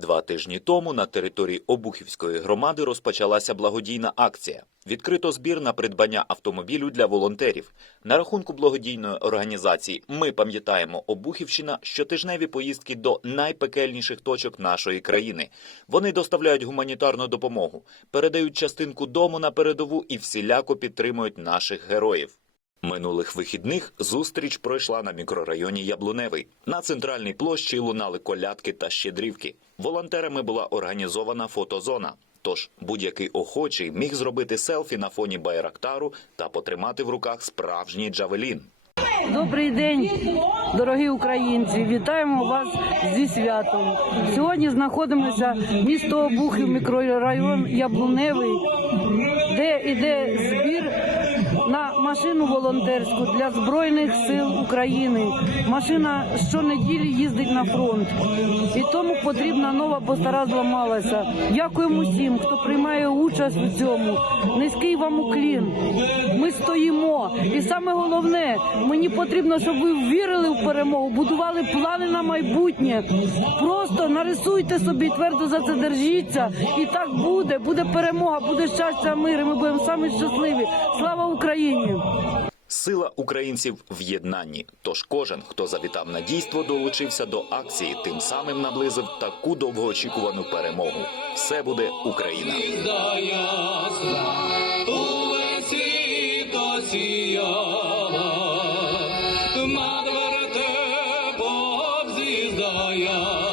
Два тижні тому на території Обухівської громади розпочалася благодійна акція. Відкрито збір на придбання автомобілю для волонтерів. На рахунку благодійної організації Ми пам'ятаємо Обухівщина щотижневі поїздки до найпекельніших точок нашої країни. Вони доставляють гуманітарну допомогу, передають частинку дому на передову і всіляко підтримують наших героїв. Минулих вихідних зустріч пройшла на мікрорайоні Яблуневий. На центральній площі лунали колядки та щедрівки. Волонтерами була організована фотозона. Тож будь-який охочий міг зробити селфі на фоні байрактару та потримати в руках справжній джавелін. Добрий день, дорогі українці! Вітаємо вас зі святом. Сьогодні знаходимося місто Обухів, мікрорайон Яблуневий, де йде збір на машину волонтерську для Збройних сил України. Машина щонеділі їздить на фронт. І тому потрібна нова, бо стара зламалася. Дякуємо всім, хто приймає участь у цьому. Низький вам уклін. Ми стоїмо. І саме головне, мені потрібно, щоб ви вірили в перемогу, будували плани на майбутнє. Просто нарисуйте собі, твердо за це держіться. І так буде. Буде перемога, буде щастя, мир. і Ми будемо самі щасливі. Слава Україні! Україні. Сила українців в єднанні. Тож кожен, хто завітав на дійство, долучився до акції, тим самим наблизив таку довгоочікувану перемогу. Все буде Україна. Мадверте Бог з'їздає.